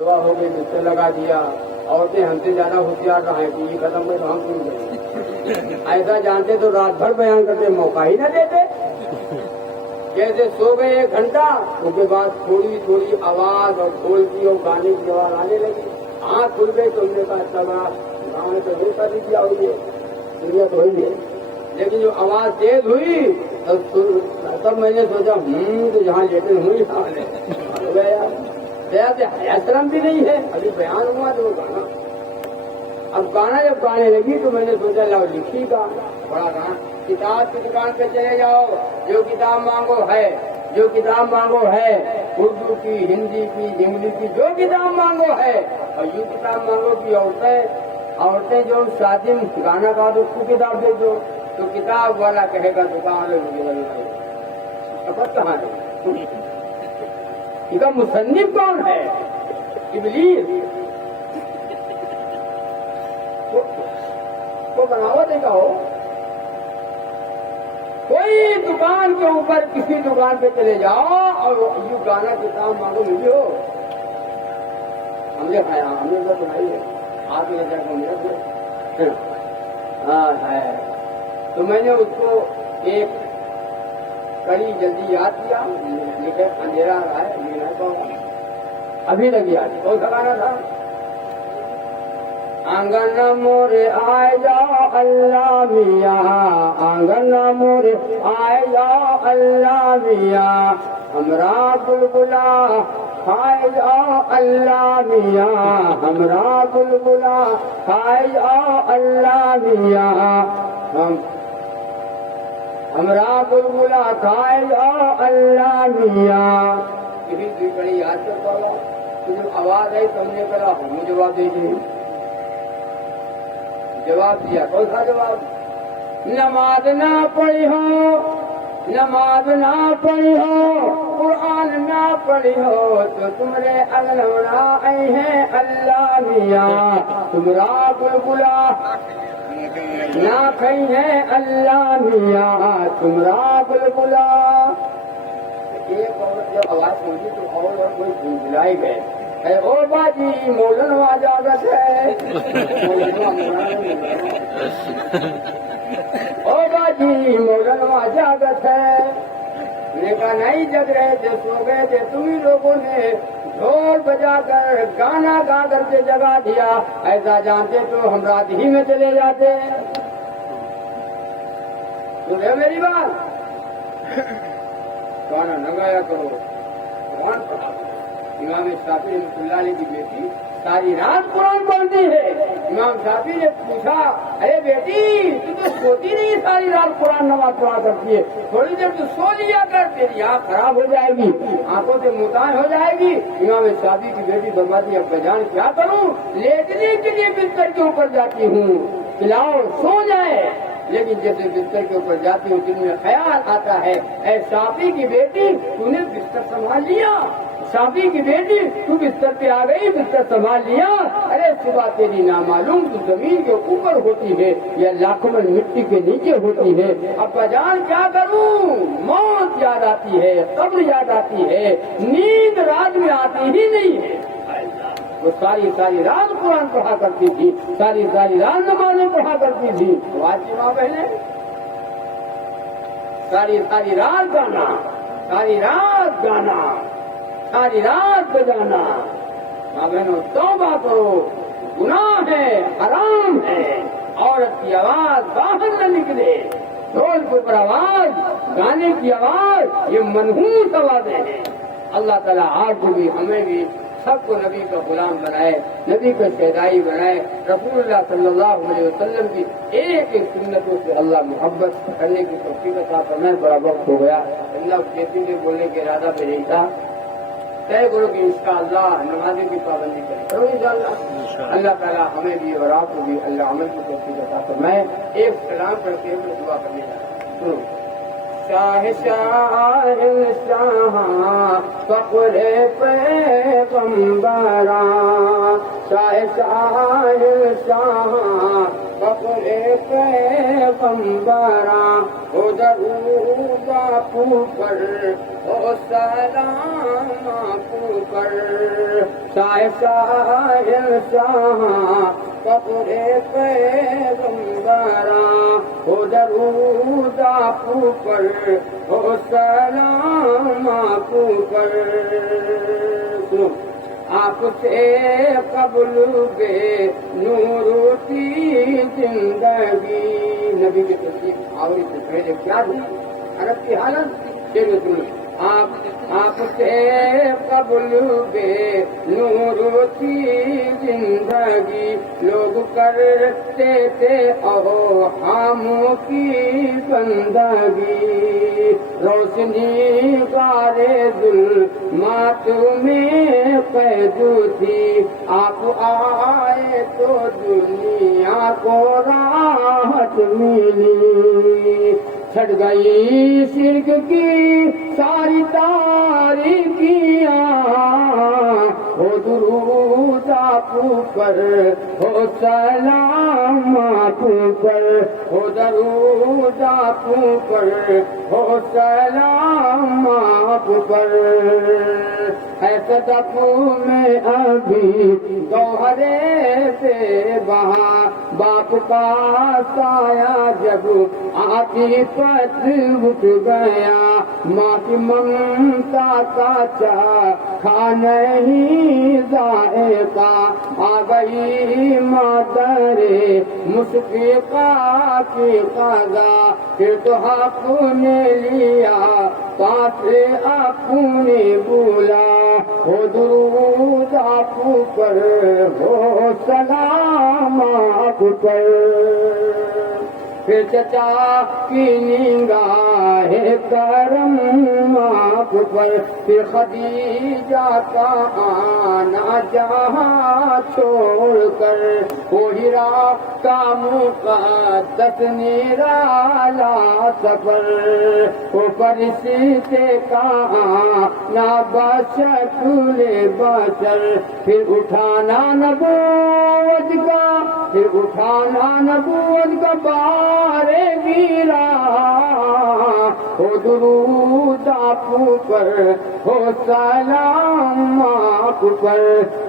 دعا ہو گئی، بستر لگا دیا، عورتیں ہم سے زیادہ ہوشیار رہا ہے کہ یہ ختم ہوئے تو ہم سن گئے، ایسا جانتے تو رات بھر بیان کرتے، موقع ہی نہ دیتے۔ جیسے سو گئے 1 گھنٹہ، اس کے بعد تھوڑی تھوڑی آواز اور ڈھول کی اور گانے کی آواز آنے لگی، آنکھ کھل گئی تو ہم نے کہا اچھا بڑا گاؤں میں تو نہیں شادی کیا ہوئی ہے، دنیا تو ہوئی ہے، لیکن جو آواز تیز ہوئی تب میں نے سوچا تو جہاں لیٹے ہوئی ہو گیا، حیاترم بھی نہیں ہے، ابھی بیان ہوا تو وہ گانا، اب گانا جب گانے لگی تو میں نے سوچا لاؤ لکھی گا، بڑا گانا، کتاب کی دکان پہ چلے جاؤ، جو کتاب مانگو ہے، جو کتاب مانگو ہے، اردو کی، ہندی کی، انگلش کی، جو کتاب مانگو ہے، اور یوں کتاب مانگو کہ عورتیں جو شادی میں گانا گا تو اس کو کتاب دے دو، تو کتاب والا کہے گا دکان کہاں ہے، اس کا مصنف کون ہے؟ ابلیس کو بناوٹ ہے، ہو کوئی دکان کے اوپر کسی دکان پہ چلے جاؤ اور یوں گانا کتاب مانگو ملی ہو، ہم نے کھایا، ہم نے تو بنائی ہے، آپ نے جا کر ہاں ہے، تو میں نے اس کو ایک کڑی جلدی یاد کیا، لیکن اندھیرا رہا ہے ابھی تک یاد، کون سا گانا تھا؟ آنگن مورے آئے جا اللہ میاں، آنگن مورے آئے جا اللہ میاں، ہمرا بلبلا کھائے جا اللہ میاں، ہمرا بلبلا کھائے جا اللہ میاں، ہمرا بلبلا کھائے جا اللہ میاں، یہی دوسری بڑی یاد کر پاؤ، جو آواز ہے تم نے کرا ہمیں جواب دیجیے، جواب دیا، کون سا جواب؟ نماز نہ پڑھی ہو، نماز نہ پڑھی ہو، قرآن نہ پڑھی ہو تو تمہارے اگلوڑا آئے ہیں اللہ میاں، تمہارا بلبلا نہ کہیں ہے اللہ میاں، تمہارا بلبلا۔ ایک عورت جب آواز سنی تو اور کوئی بلائے گئے، او باجی مولن واجازت ہے، او باجی مولن واجازت ہے، میں نے کہا نہیں جگ رہے تھے، سو گئے تھے، تمہیں لوگوں نے ڈھول بجا کر گانا گا کر کے جگا دیا، ایسا جانتے تو ہم رات ہی میں چلے جاتے۔ سنے میری بات؟ گانا نہ گایا کرو، قرآن پڑھا کرو۔ امام شافعی رحمۃ اللہ علیہ کی بیٹی ساری رات قرآن پڑھتی ہے، امام شافعی نے پوچھا ارے بیٹی تو سوتی نہیں ساری رات قرآن نماز پڑھا کرتی ہے، تھوڑی دیر تو سو لیا کر، تیری آنکھ خراب ہو جائے گی، آنکھوں سے متاع ہو جائے گی۔ امام شافعی کی بیٹی فرماتی ہے ابا جان کیا کروں، لیٹنے کے لیے بستر کے اوپر جاتی ہوں، کھلاؤ سو جائے، لیکن جیسے بستر کے اوپر جاتی ہوں دل میں خیال آتا ہے اے شافعی کی بیٹی تو نے بستر سنبھال لیا، شافعی کی بیٹی تو بستر پہ آ گئی، بستر سنبھال لیا، ارے صبح تیری نامعلوم تو زمین کے اوپر ہوتی ہے یا لاکھوں من مٹی کے نیچے ہوتی ہے، ابا جان کیا کروں، موت یاد آتی ہے، قبر یاد آتی ہے، نیند رات میں آتی ہی نہیں ہے۔ وہ ساری رات قرآن پڑھا کرتی تھی، ساری رات نمازیں پڑھا کرتی تھی، واجب ماں بہنیں ساری رات گانا، ساری رات گانا، ساری رات بجانا۔ ماں بہنوں توبہ کرو، گناہ ہے، حرام ہے، عورت کی آواز باہر نہ نکلے، ڈھول کے اوپر آواز، گانے کی آواز، یہ منحوس آوازیں ہیں۔ اللہ تعالیٰ آپ کو بھی ہمیں بھی سب کو نبی کا غلام بنائے، نبی کا شہدائی بنائے، رسول اللہ صلی اللہ علیہ وسلم کی ایک ایک سنتوں سے اللہ محبت کرنے کی توفیق عطا فرمائے۔ بڑا وقت ہو گیا، اللہ کہتے ہوئے بولنے کے ارادہ پہ نہیں تھا، طے کرو کہ انشاءاللہ نمازیں کی پابندی کریں، کرو انشاءاللہ۔ اللہ تعالیٰ ہمیں بھی اور آپ کو بھی اللہ عمل کی توفیق عطا فرمائے۔ ایک سلام پڑھ کے دعا کرنے جا رہا ہوں۔ شاہ فقر پیغمبراں شاہ شاہ بقر پیغمبراں ہو درود باپو پر ہو سلام باپو پر شاہ شاہ بقر پیغمبراں ہو درود باپو پر ہو سلام باپو پر آپ سے قبل بے نور کی زندگی نبی کی تصدیق آوری سے پہلے کیا تھی عرب کی حالت آپ سے قبل بے نور کی زندگی لوگ کرتے تھے اوہاموں کی بندگی روشنی غارے ظلمات میں قید تھی آپ آئے تو دنیا کو راحت ملی چھٹ گئی شرک کی ساری تاریکیاں ہو درود آپ پر ہو سلام آپ پر ہو درود آپ پر ہو سلام آپ پر ہے صدف میں ابھی گوہرے سے بہا باپ کا سایہ جب آتی پت اٹھ گیا ماں کی ممتا کا چاکھا نہیں ذائقہ آ گئی مادر مشفقہ کی قضا پھر تو حق نے لیا پاس اپنے بولا ہو درود آپ پر ہو سلام آپ پر پھر چچا کی نگاہ کرم آپ پر پھر خدیجہ کا آنا جہاں چھوڑ کر وہ ہیرا کا مقدس نرالا سفر وہ فرشتے کا آنا بشکل بشر پھر اٹھانا نبوت کا پھر اٹھانا نبوت کا بار گیرا ہو درود آپ پر ہو سلام آپ پر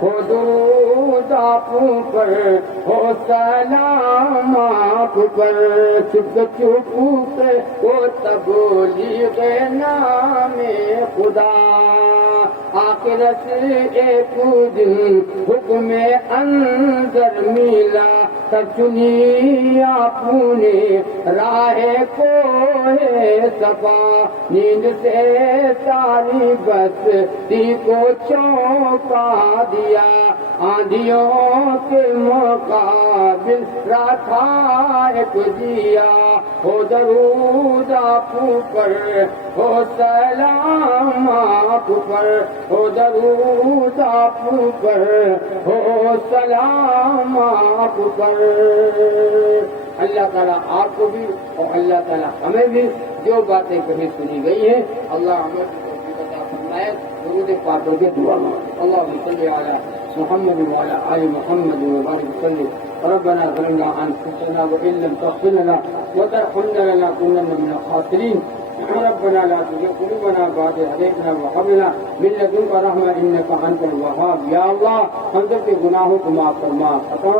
ہو درود آپ پر ہو سلام آپ پر چپ چپ پہ وہ تبلیغ نام خدا آخرت ایک دن حکم انظر ملا تب چنی آپ نے راہ کو صفا نیند سے ساری بستی کو چونکا دیا آندھیوں کے مقابل رکھا ایک دیا ہو درود آپ پر ہو سلام آپ پر ہو درود آپ پر ہو سلام آپ پر اللہ تعالیٰ آپ کو بھی اور اللہ تعالیٰ ہمیں بھی جو باتیں کہیں سنی گئی ہیں اللہ عمل کی توفیق عطا فرمائے درود پاک کر کے دعا مانگے اللہم صلی علی محمد وعلی آل محمد وبارک وسلم ربنا ظلمنا انفسنا وان لم تغفر لنا وترحمنا لنكونن من الخاسرين ربنا لا تزغ قلوبنا بعد إذ هديتنا وهب لنا من لدنك رحمة إنك أنت الوهاب یا اللہ ہم سب کے گناہوں کو معاف فرما خطاؤں